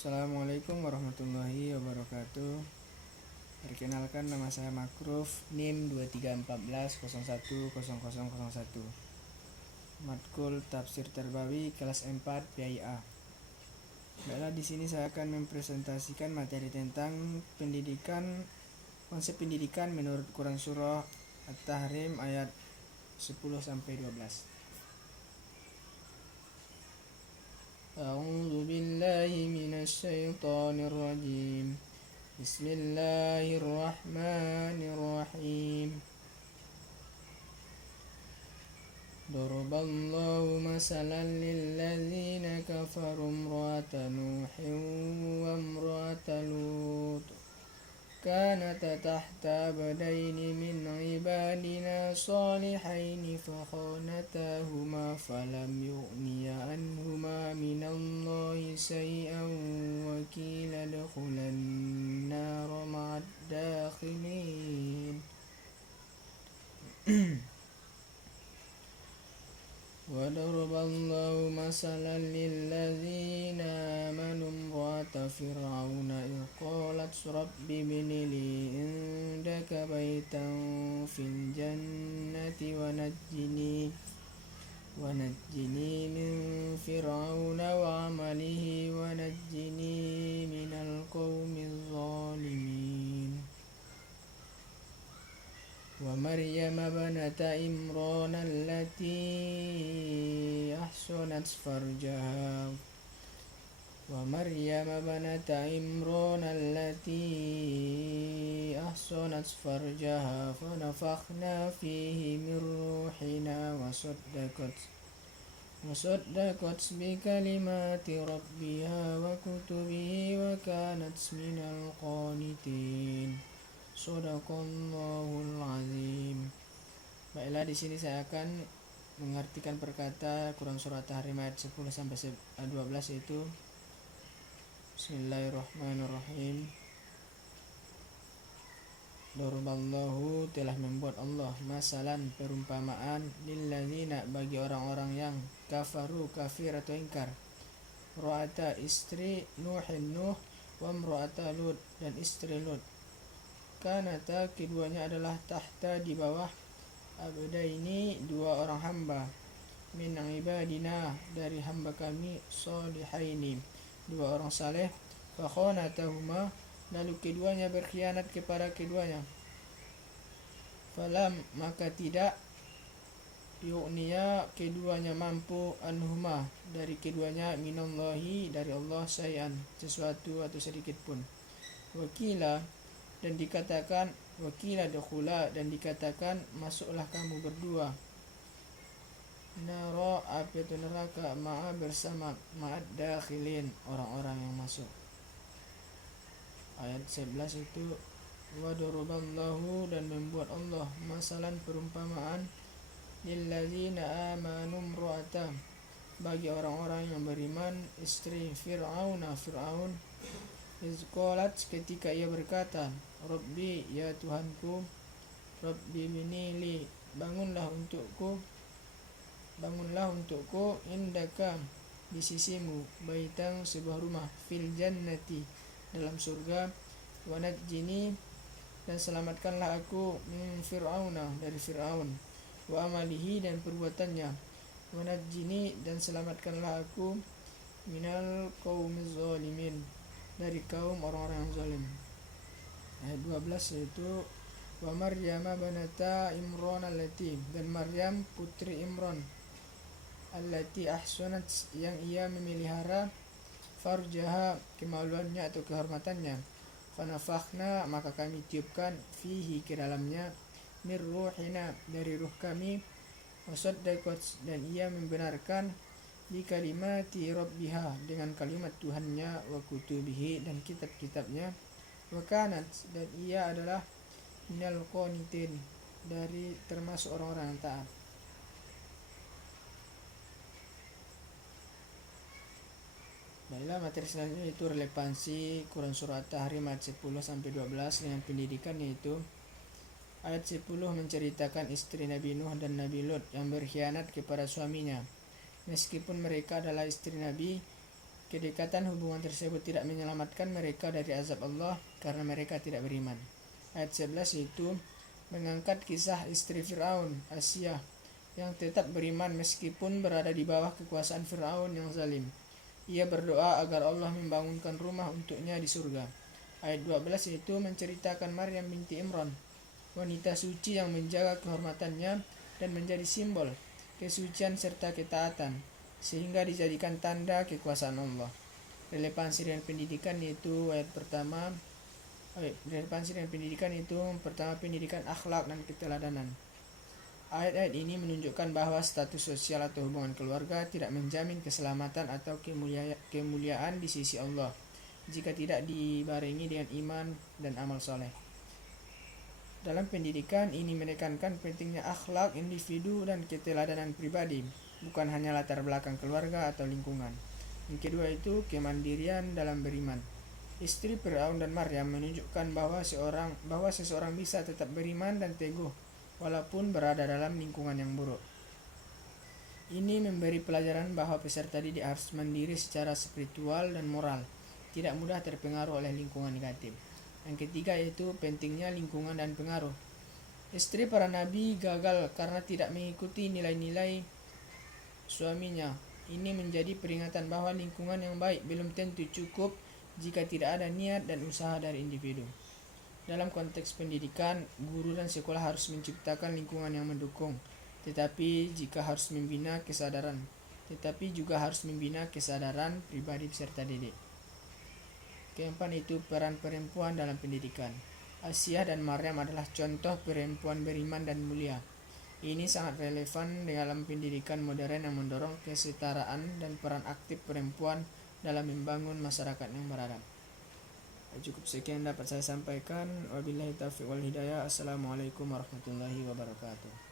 Assalamualaikum warahmatullahi wabarakatuh. Perkenalkan, nama saya Makruf, NIM 2314010001. Matkul Tafsir Terbawi kelas 4 PIA. Baiklah, di sini saya akan mempresentasikan materi tentang konsep pendidikan menurut Quran Surah At-Tahrim ayat 10 sampai 12. A'udzu billahi minasy syaithanir rajim. Bismillahirrahmanirrahim. Daraballahu masalan lilladzina kafaru imra'ata Nuhin wa imra'ata Lut kanata tahta abdaini min ibadina salihaini fakhanatahuma falam yughniya anhuma minallahi shay'an wa qila udkhulan nara ma'ad dakhilin. وضرب الله مثلا للذين آمنوا امرأة فرعون إذ قالت رب ابن لي عندك بيتا في الجنة ونجني من فرعون وعمله ونجني من القوم الظالمين. ومريم ابنة عمران التي أحصنت فرجها فنفخنا فيه من روحنا وصدقت بكلمات ربها وكتبه وكانت من القانتين. Shadaqallahul azim. Baiklah, di sini saya akan mengartikan perkata Quran surah Tahrim ayat 10 sampai 12, yaitu Bismillahirrahmanirrahim. Daraballahu, telah membuat Allah, masalan, perumpamaan, lilladzina, bagi orang-orang yang kafaru, kafir atau ingkar, imra'ata, istri Nuhin, Nuh, wa imra'ata Lut, dan istri Lut, kanata, keduanya adalah tahta, di bawah, abdaini, dua orang hamba, min ibadina, dari hamba kami, solihaini, dua orang saleh, fakhanatahuma, lalu keduanya berkhianat kepada keduanya, falam, maka tidak, yu'niya, keduanya mampu, anhuma, dari keduanya, minallahi, dari Allah, sayan, sesuatu atau sedikit pun, wakila, dan dikatakan, wakila dukhula, dan dikatakan, masuklah kamu berdua, nara, api itu neraka, ma'a, bersama, ma'ad dakhilin, orang-orang yang masuk. Ayat 11 itu wa daraballahu, dan membuat Allah, masalan, perumpamaan, lilladzina amanu imra'ata, bagi orang-orang yang beriman, istri Fir'aun, izqalat, ketika ia berkata, Rabbi, ya Tuhanku, Rabbi binili, bangunlah untukku, indaka, di sisimu, baitan, sebuah rumah, fil jannati, dalam surga, wa najjini, dan selamatkanlah aku, min Fir'auna, dari Fir'aun, wa amalihi, dan perbuatannya, wa najjini, dan selamatkanlah aku, minal qaumiz zalimin, dari kaum orang-orang yang zalim. Ayat 12 yaitu wa Maryam banata Imran allati, dan Maryam putri Imran, allati ahsanat, yang ia memelihara, farjaha, kemaluannya atau kehormatannya, fanafakhna, maka kami tiupkan, fihi, ke dalamnya, mir ruhina, dari ruh kami, wasaddaqat, dan ia membenarkan, di kalimati rabbiha, dengan kalimat Tuhannya, wa kutubihi, dan kitab-kitabnya, wa kanat, dan ia adalah, minal qanitin, dari termasuk orang-orang yang taat. Baiklah, materi selanjutnya itu relevansi Quran surah At-Tahrim ayat 10 sampai 12 dengan pendidikan, yaitu ayat 10 menceritakan istri Nabi Nuh dan Nabi Lut yang berkhianat kepada suaminya. Meskipun mereka adalah istri Nabi, Kedekatan hubungan tersebut tidak menyelamatkan mereka dari azab Allah karena mereka tidak beriman. Ayat 11 yaitu mengangkat kisah istri Fir'aun, Asiyah, yang tetap beriman meskipun berada di bawah kekuasaan Fir'aun yang zalim. Ia berdoa agar Allah membangunkan rumah untuknya di surga. Ayat 12 yaitu menceritakan Maryam binti Imran, wanita suci yang menjaga kehormatannya dan menjadi simbol kesucian serta ketaatan, sehingga dijadikan tanda kekuasaan Allah. Relevansi dengan pendidikan yaitu pertama pendidikan akhlak dan keteladanan. Ayat-ayat ini menunjukkan bahwa status sosial atau hubungan keluarga tidak menjamin keselamatan atau kemuliaan di sisi Allah jika tidak dibarengi dengan iman dan amal soleh. Dalam pendidikan ini menekankan pentingnya akhlak individu dan keteladanan pribadi, bukan hanya latar belakang keluarga atau lingkungan. Yang kedua itu kemandirian dalam beriman. Istri Fir'aun dan Maryam menunjukkan bahwa seseorang bisa tetap beriman dan teguh walaupun berada dalam lingkungan yang buruk. Ini memberi pelajaran bahwa peserta didik harus mandiri secara spiritual dan moral, tidak mudah terpengaruh oleh lingkungan negatif. Yang ketiga yaitu pentingnya lingkungan dan pengaruh. Istri para nabi gagal karena tidak mengikuti nilai-nilai suaminya. Ini menjadi peringatan bahwa lingkungan yang baik belum tentu cukup jika tidak ada niat dan usaha dari individu. Dalam konteks pendidikan, guru dan sekolah harus menciptakan lingkungan yang mendukung, tetapi juga harus membina kesadaran pribadi peserta didik. Keempat itu peran perempuan dalam pendidikan. Asiyah dan Maryam adalah contoh perempuan beriman dan mulia. Ini sangat relevan dalam pendidikan modern yang mendorong kesetaraan dan peran aktif perempuan dalam membangun masyarakat yang beradab. Cukup sekian dapat saya sampaikan. Wabillahi taufiq wal hidayah. Assalamualaikum warahmatullahi wabarakatuh.